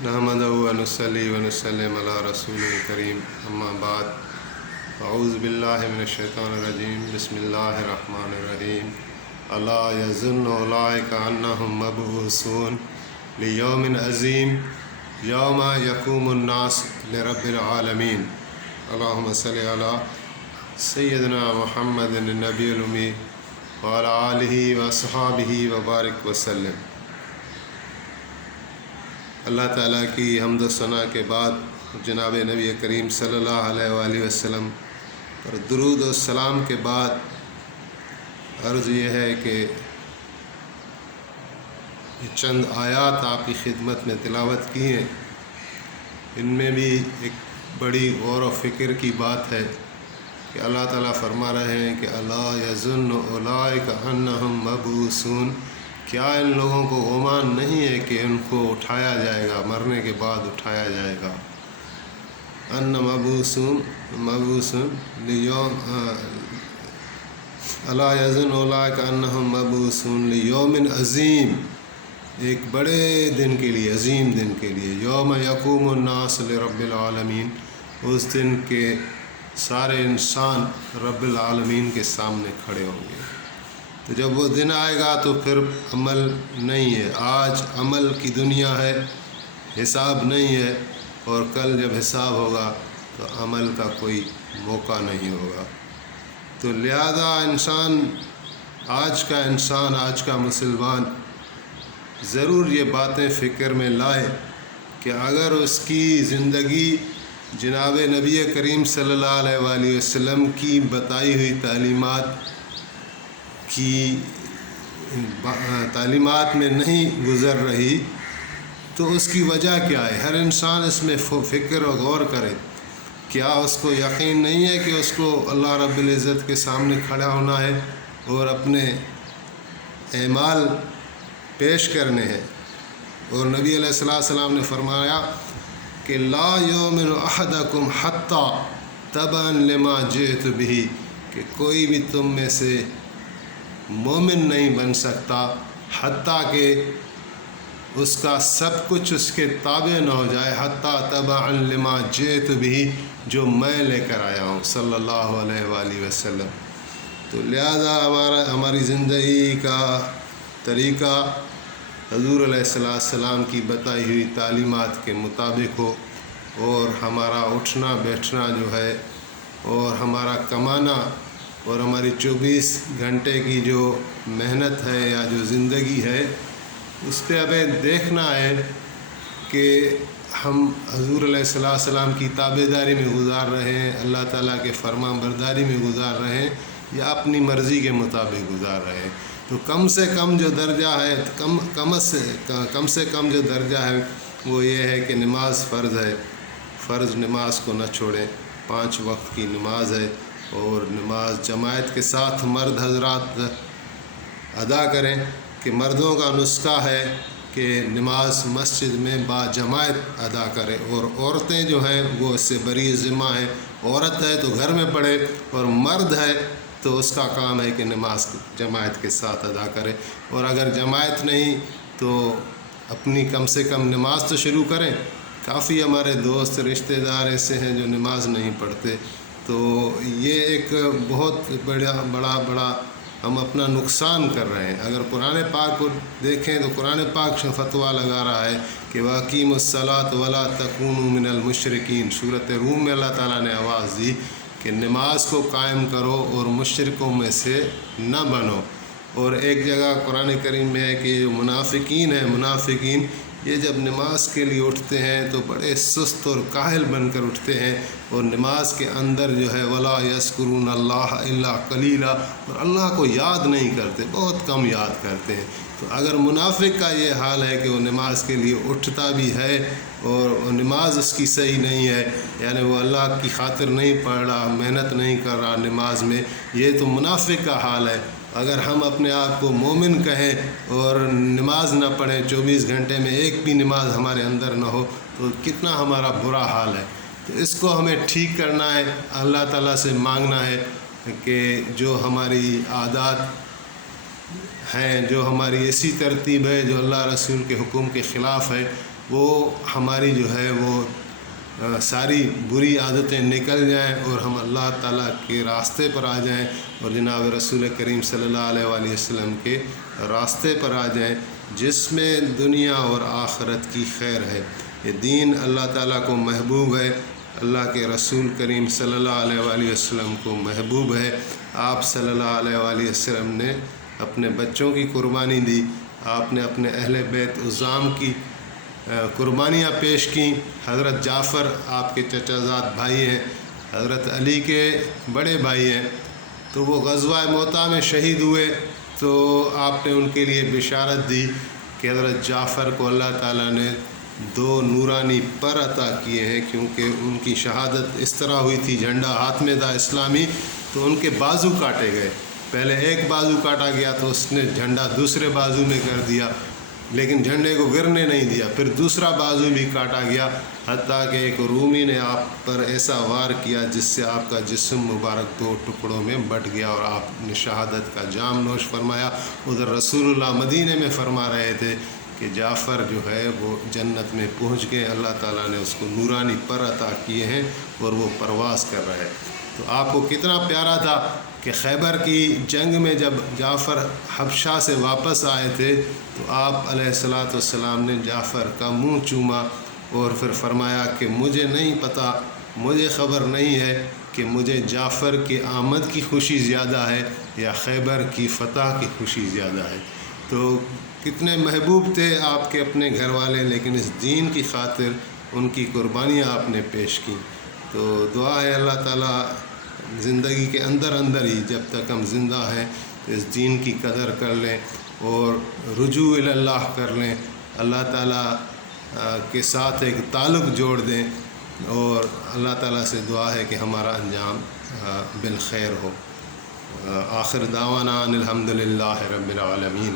نحمدہ و نصلی و نسلم علی رسول کریم اما بعد اعوذ باللہ من الشیطان الرجیم بسم اللہ الرحمن الرحیم الا یظن اولئک انہم مبعوثون لیوم عظیم یوم یقوم الناس لرب العالمین اللہم صلی علی سیدنا محمد النبی الامی وعلی آلہ و اصحابہ وبارک وسلم۔ اللہ تعالیٰ کی حمد و ثنا کے بعد جناب نبی کریم صلی اللہ علیہ وآلہ وسلم پر درود و سلام کے بعد عرض یہ ہے کہ یہ چند آیات آپ کی خدمت میں تلاوت کی ہیں، ان میں بھی ایک بڑی غور و فکر کی بات ہے کہ اللہ تعالیٰ فرما رہے ہیں کہ الا یظن اولئک انہم مبعوثون، کیا ان لوگوں کو گمان نہیں ہے کہ ان کو اٹھایا جائے گا، مرنے کے بعد اٹھایا جائے گا۔ ان مبعوثون لیوم الا یظن اولئک انہم مبعوثون لیوم عظیم، ایک بڑے دن کے لیے، عظیم دن کے لیے، یوم یقوم الناس لرب العالمین، اس دن کے سارے انسان رب العالمین کے سامنے کھڑے ہوں گے۔ تو جب وہ دن آئے گا تو پھر عمل نہیں ہے، آج عمل کی دنیا ہے، حساب نہیں ہے، اور کل جب حساب ہوگا تو عمل کا کوئی موقع نہیں ہوگا۔ تو لہذا آج کا مسلمان ضرور یہ باتیں فکر میں لائے کہ اگر اس کی زندگی جناب نبی کریم صلی اللہ علیہ وآلہ وسلم کی بتائی ہوئی تعلیمات میں نہیں گزر رہی تو اس کی وجہ کیا ہے؟ ہر انسان اس میں فکر و غور کرے۔ کیا اس کو یقین نہیں ہے کہ اس کو اللہ رب العزت کے سامنے کھڑا ہونا ہے اور اپنے اعمال پیش کرنے ہیں؟ اور نبی علیہ السلام نے فرمایا کہ لا یؤمن احدکم حتی تبعا لما جئت بہ، کہ کوئی بھی تم میں سے مومن نہیں بن سکتا حتیٰ کہ اس کا سب کچھ اس کے تابع نہ ہو جائے، حتیٰ تبعا لما جئت بہ، جو میں لے کر آیا ہوں صلی اللہ علیہ وآلہ وسلم۔ تو لہذا ہماری زندگی کا طریقہ حضور علیہ السلام کی بتائی ہوئی تعلیمات کے مطابق ہو، اور ہمارا اٹھنا بیٹھنا جو ہے، اور ہمارا کمانا، اور ہماری 24 گھنٹے کی جو محنت ہے یا جو زندگی ہے، اس پہ ہمیں دیکھنا ہے کہ ہم حضور علیہ السلام کی تابع داری میں گزار رہے ہیں، اللہ تعالیٰ کے فرمان برداری میں گزار رہے ہیں، یا اپنی مرضی کے مطابق گزار رہے ہیں۔ تو کم سے کم جو درجہ ہے، کم سے کم جو درجہ ہے وہ یہ ہے کہ نماز فرض ہے، فرض نماز کو نہ چھوڑیں، 5 وقت کی نماز ہے، اور نماز جماعت کے ساتھ مرد حضرات ادا کریں، کہ مردوں کا نسخہ ہے کہ نماز مسجد میں با جماعت ادا کرے، اور عورتیں جو ہیں وہ اس سے بری ذمہ ہیں، عورت ہے تو گھر میں پڑھے، اور مرد ہے تو اس کا کام ہے کہ نماز جماعت کے ساتھ ادا کرے، اور اگر جماعت نہیں تو اپنی کم سے کم نماز تو شروع کریں۔ کافی ہمارے دوست رشتہ دار ایسے ہیں جو نماز نہیں پڑھتے، تو یہ ایک بہت بڑا ہم اپنا نقصان کر رہے ہیں۔ اگر قرآن پاک کو دیکھیں تو قرآن پاک فتویٰ لگا رہا ہے کہ وَأَقِیمُوا الصَّلَاةَ وَلَا تَکُونُوا مِنَ الْمُشْرِکِینَ، سورۃ روم میں اللہ تعالیٰ نے آواز دی کہ نماز کو قائم کرو اور مشرکوں میں سے نہ بنو۔ اور ایک جگہ قرآن کریم میں ہے کہ جو منافقین یہ جب نماز کے لیے اٹھتے ہیں تو بڑے سست اور کاہل بن کر اٹھتے ہیں، اور نماز کے اندر جو ہے وَلَا يَذْكُرُونَ اللَّهَ إِلَّا قَلِيلًا، اور اللہ کو یاد نہیں کرتے، بہت کم یاد کرتے ہیں۔ تو اگر منافق کا یہ حال ہے کہ وہ نماز کے لیے اٹھتا بھی ہے اور نماز اس کی صحیح نہیں ہے، یعنی وہ اللہ کی خاطر نہیں پڑھ رہا، محنت نہیں کر رہا نماز میں، یہ تو منافق کا حال ہے۔ اگر ہم اپنے آپ کو مومن کہیں اور نماز نہ پڑھیں، 24 گھنٹے میں ایک بھی نماز ہمارے اندر نہ ہو، تو کتنا ہمارا برا حال ہے۔ تو اس کو ہمیں ٹھیک کرنا ہے، اللہ تعالیٰ سے مانگنا ہے کہ جو ہماری عادات ہیں، جو ہماری ایسی ترتیب ہے جو اللہ رسول کے حکم کے خلاف ہے، وہ ہماری جو ہے وہ ساری بری عادتیں نکل جائیں اور ہم اللہ تعالیٰ کے راستے پر آ جائیں اور جناب رسول کریم صلی اللہ علیہ وآلہ وسلم کے راستے پر آ جائیں، جس میں دنیا اور آخرت کی خیر ہے۔ یہ دین اللہ تعالیٰ کو محبوب ہے، اللہ کے رسول کریم صلی اللہ علیہ وآلہ وسلم کو محبوب ہے۔ آپ صلی اللہ علیہ وآلہ وسلم نے اپنے بچوں کی قربانی دی، آپ نے اپنے اہل بیت عظام کی قربانیاں پیش کیں۔ حضرت جعفر آپ کے چچا زاد بھائی ہیں، حضرت علی کے بڑے بھائی ہیں، تو وہ غزوہ موطا میں شہید ہوئے، تو آپ نے ان کے لیے بشارت دی کہ حضرت جعفر کو اللہ تعالیٰ نے 2 نورانی پر عطا کیے ہیں، کیونکہ ان کی شہادت اس طرح ہوئی تھی، جھنڈا ہاتھ میں تھا اسلامی، تو ان کے بازو کاٹے گئے۔ پہلے ایک بازو کاٹا گیا تو اس نے جھنڈا دوسرے بازو میں کر دیا، لیکن جھنڈے کو گرنے نہیں دیا، پھر دوسرا بازو بھی کاٹا گیا، حتیٰ کہ ایک رومی نے آپ پر ایسا وار کیا جس سے آپ کا جسم مبارک 2 ٹکڑوں میں بٹ گیا اور آپ نے شہادت کا جام نوش فرمایا۔ ادھر رسول اللہ مدینے میں فرما رہے تھے کہ جعفر جو ہے وہ جنت میں پہنچ گئے، اللہ تعالیٰ نے اس کو نورانی پر عطا کیے ہیں اور وہ پرواز کر رہے ہیں۔ تو آپ کو کتنا پیارا تھا کہ خیبر کی جنگ میں جب جعفر حبشہ سے واپس آئے تھے تو آپ علیہ الصلاۃ والسلام نے جعفر کا منہ چوما اور پھر فرمایا کہ مجھے نہیں پتہ، مجھے خبر نہیں ہے کہ مجھے جعفر کی آمد کی خوشی زیادہ ہے یا خیبر کی فتح کی خوشی زیادہ ہے۔ تو کتنے محبوب تھے آپ کے اپنے گھر والے، لیکن اس دین کی خاطر ان کی قربانیاں آپ نے پیش کی۔ تو دعا ہے اللہ تعالیٰ زندگی کے اندر ہی جب تک ہم زندہ ہیں اس دین کی قدر کر لیں اور رجوع اللہ کر لیں، اللہ تعالیٰ کے ساتھ ایک تعلق جوڑ دیں، اور اللہ تعالیٰ سے دعا ہے کہ ہمارا انجام بالخیر ہو۔ آخر دعوانا ان الحمد للہ رب العالمین۔